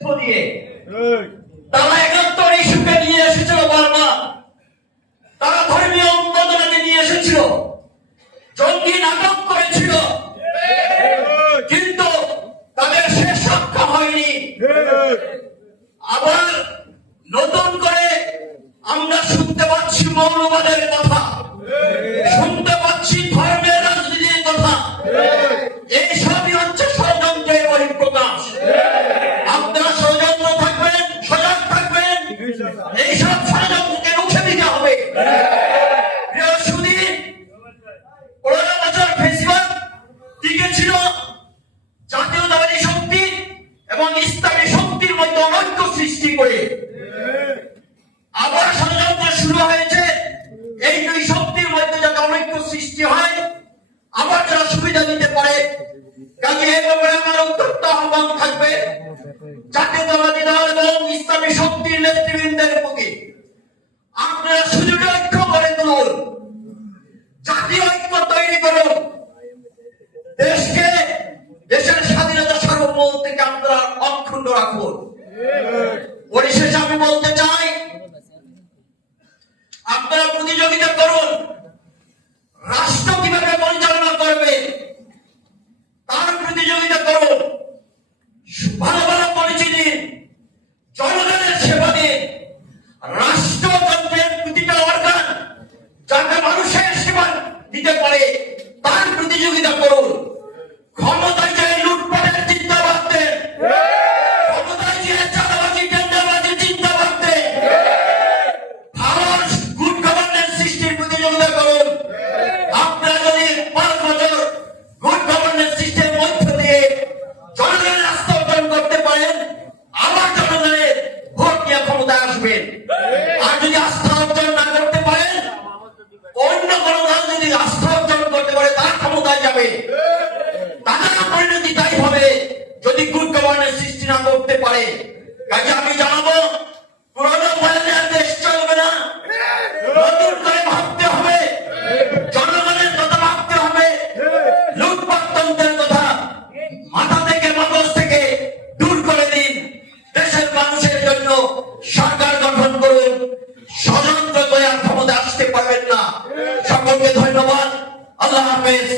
দিয়ে তারা ৭১ ইস্যুকে নিয়ে এসেছিল বারবার। তারা ধর্মীয় উন্মাদনাকে নিয়ে এসেছিল, জঙ্গি নাটক করেছিল, কিন্তু তাদের শেষ রক্ষা হয়নি। আবার নতুন করে আমরা শুনতে পাচ্ছি মৌলবাদের কথা, শুনতে পাচ্ছি ধর্মের রাজনীতির কথা। এই সবই হচ্ছে ষড়যন্ত্রের বহিঃপ্রকাশ। আপনারা ষড়যন্ত্র থাকবেন, সজাগ থাকবেন, এইসব ষড়যন্ত্রকে রুখে দিতে হবে। প্রিয় সুধী, ১৫ বছর ফেসিবাদ টিকে ছিল জাতীয়তাবাদী শক্তি এবং ইসলামী শক্তির মধ্যে অনৈক্য সৃষ্টি করে। আবার ষড়যন্ত্র শুরু হয়েছে এই দুই শক্তির মধ্যে যাতে অনৈক্য সৃষ্টি হয়, আবার যারা সুবিধা দিতে পারে। কাজে এ ব্যাপারে আমার উত্তপ্ত আহ্বান থাকবে জাতীয়তাবাদী দল এবং ইসলামী শক্তির নেতৃবৃন্দের প্রতি, আপনারা সুযোগে ঐক্য করে তুলুন, জাতীয় ঐক্য তৈরি করুন, দেশকে, দেশের স্বাধীনতা সার্বভৌম থেকে আপনারা অক্ষুণ্ণ রাখুন। পরিশেষে আমি বলতে চাই, আপনারা প্রতিযোগিতা করুন, রাষ্ট্র কিভাবে পরিচালনা করবে তার প্রতিযোগিতা করুন। ভালো ভালো পরিচয় দিন, জনগণের সেবা দিন, রাষ্ট্রযন্ত্রের প্রতিটা অর্গান যাতে মানুষের সেবা দিতে পারে তার প্রতিযোগিতা করুন। ক্ষমতায় যে লুটপাটের চিন্তা ভাবতেন, ক্ষমতায় যে চাঁদাবাজি টেন্ডারবাজির চিন্তা ভাবতেন, ভালো গুড গভর্নেন্স সৃষ্টির প্রতিযোগিতা করুন। আপনারা যদি ৫ বছর গুড গভর্নেন্স সিস্টেমের মধ্য দিয়ে জনগণের আস্থা অর্জন করতে পারেন, আবার জনগণের ভোট নিয়ে ক্ষমতায় আসবেন। আর যদি আস্থা অর্জন না করতে পারেন, অন্য কোনো দল যদি আস্থা অর্জন করতে পারে তার ক্ষমতায় যাবে, তাদের পরিণতি তাই হবে যদি গুড গভর্নেন্স সৃষ্টি না করতে পারে। কাজে আমি জানাবো, পুরোনো বয়ানে আর দেশ চলবে না, নতুন করে ভাবতে হবে, জনগণের কথা ভাবতে হবে, লুটপাটতন্ত্রের কথা মাথা থেকে মগজ থেকে দূর করে দিন। দেশের মানুষের জন্য সরকার গঠন করুন, ষড়যন্ত্র করে আর ক্ষমতা আসতে পারবেন না। সকলকে ধন্যবাদ, আল্লাহ হাফেজ।